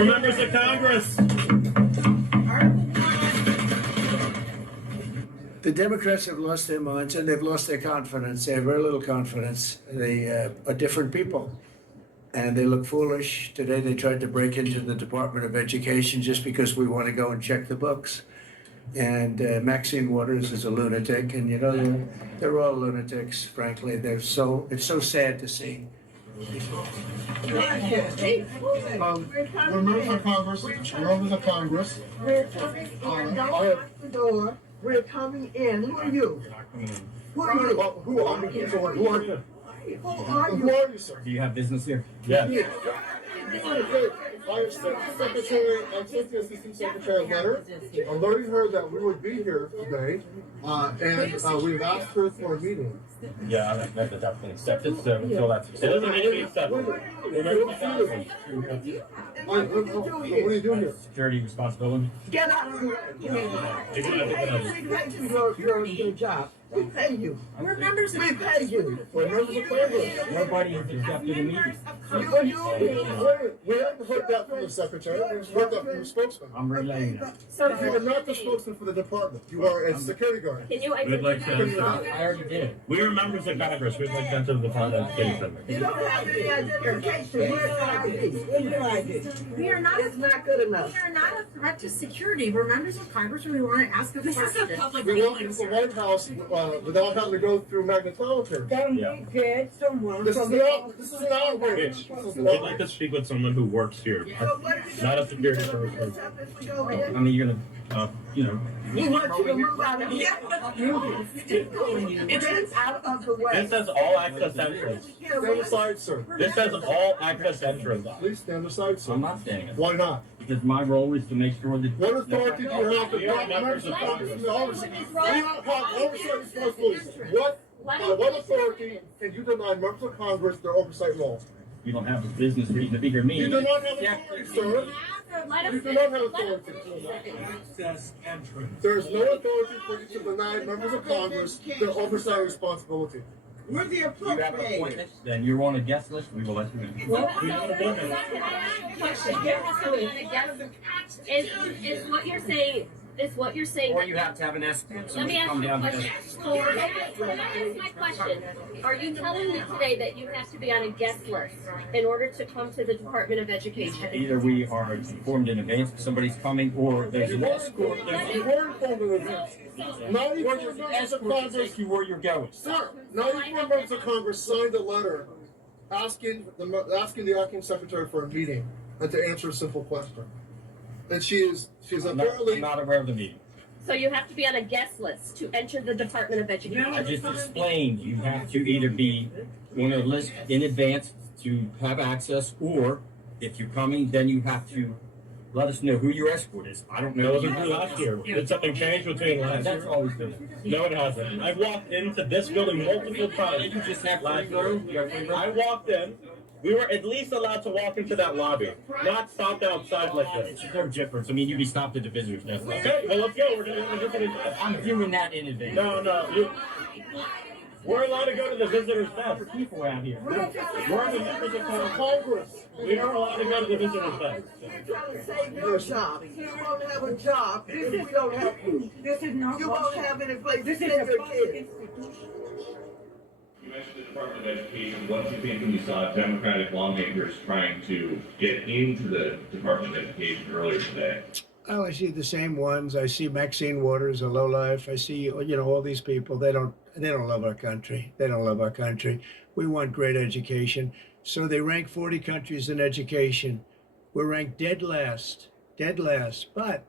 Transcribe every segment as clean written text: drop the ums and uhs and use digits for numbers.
For members of Congress. The Democrats have lost their minds and they've lost their confidence. They have very little confidence. They are different people and they look foolish. Today they tried to break into the Department of Education just because we want to go and check the books. And Maxine Waters is a lunatic, and you know, they're all lunatics, frankly. It's so sad to see. We're members of Congress. We're members of Congress. We're coming in. Don't knock the door. We're coming in. Who are you? Who are you? Who are you? Who are you? Who are you, sir? Do you have business here? Yeah. I Secretary, I sent the Assistant Secretary a letter alerting her that we would be here today, and we've asked her for a meeting. Yeah, that's been accepted, so until that's accepted. What are you doing here? Security responsibility. Get out of here. Your job. We pay you. We're members of We pay you. We're members of Congress. Nobody has accepted a meeting. We haven't heard that from the Secretary. We've heard that from the spokesman. I'm relaying that. You are not the spokesman for the department. You are a security guard. Can you We'd like to. identify? I already did. We were members of Congress. We'd like to enter the Department of Education. You don't have any identification. Where's your ID? Where's your ID? We are not. It's not good enough. We are not a threat to security. We're members of Congress, and we want to ask a question. This is a public We walked into the White House without having to go through magnetometers. This is an outrage. We'd like to speak with someone who works here, not a security person. I mean, you're gonna, We want you to move out of here. It's out of the way. This says all access entrance. Stand aside, sir. This says all access entrance. Please stand aside, sir. I'm not standing. Why not? Because my role is to make sure that. What authority do you have to block members of Congress from the oversight? We don't have oversight responsibilities. What authority can you deny members of Congress their oversight role? You don't have a business reason to be here. You do not have authority, sir. You do not have authority. Access entrance. There is no authority for you to deny members of Congress their oversight responsibility. We're the You have appropriate. appointments, then you're on a guest list, we will let you in. Is what you're saying? Or you have to have an escort. Let me ask you a question. So, here's my question. Are you telling me today that you have to be on a guest list in order to come to the Department of Education? Either we are informed in advance if somebody's coming, or there's an escort. You were informed of events. 94 Or there's an members of escort to Congress, take you where you're going. sir, 94 members of Congress signed a letter asking the acting secretary for a meeting and to answer a simple question. And she's I'm apparently not aware of the meeting. So you have to be on a guest list to enter the Department of Education. I just explained, you have to either be on a list in advance to have access, or if you're coming, then you have to let us know who your escort is. I don't know. Last year. Did something change between last That's year? always been. No, it hasn't. I've walked into this building multiple times. You just have Last to year, I walked in. We were at least allowed to walk into that lobby, not stopped outside like this. It's no difference. I mean, you'd be stopped at the visitors desk. Okay, well, let's go. We're gonna I'm doing that in advance. No. We're allowed to go to the visitors desk. People out here. We're the members of Congress. We are allowed to go to the visitors desk. You're trying to save your job. You won't have a job if we don't help you. You won't have any place to send your kids. You mentioned the Department of Education. What do you think when you saw Democratic lawmakers trying to get into the Department of Education earlier today? Oh, I see the same ones. I see Maxine Waters, a lowlife. I see, all these people. They don't love our country. They don't love our country. We want great education. So they rank 40 countries in education. We're ranked dead last. But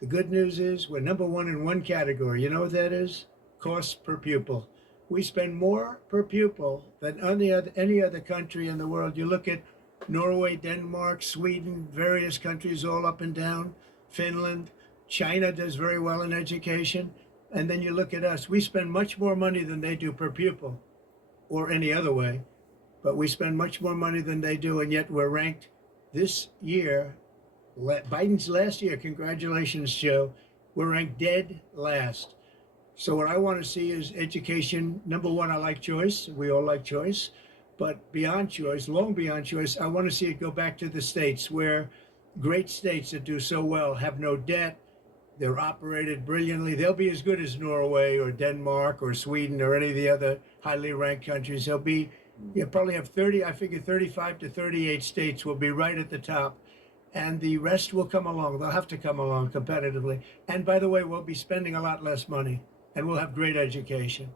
the good news is we're number one in one category. You know what that is? Cost per pupil. We spend more per pupil than any other country in the world. You look at Norway, Denmark, Sweden, various countries all up and down, Finland, China does very well in education. And then you look at us, we spend much more money than they do per pupil or any other way, but we spend much more money than they do. And yet we're ranked this year, Biden's last year, congratulations, Joe, we're ranked dead last. So what I want to see is education. Number one, I like choice. We all like choice. But beyond choice, long beyond choice, I want to see it go back to the states where great states that do so well have no debt. They're operated brilliantly. They'll be as good as Norway or Denmark or Sweden or any of the other highly ranked countries. They'll be, you probably have 30, I figure 35 to 38 states will be right at the top. And the rest will come along. They'll have to come along competitively. And by the way, we'll be spending a lot less money and we'll have great education.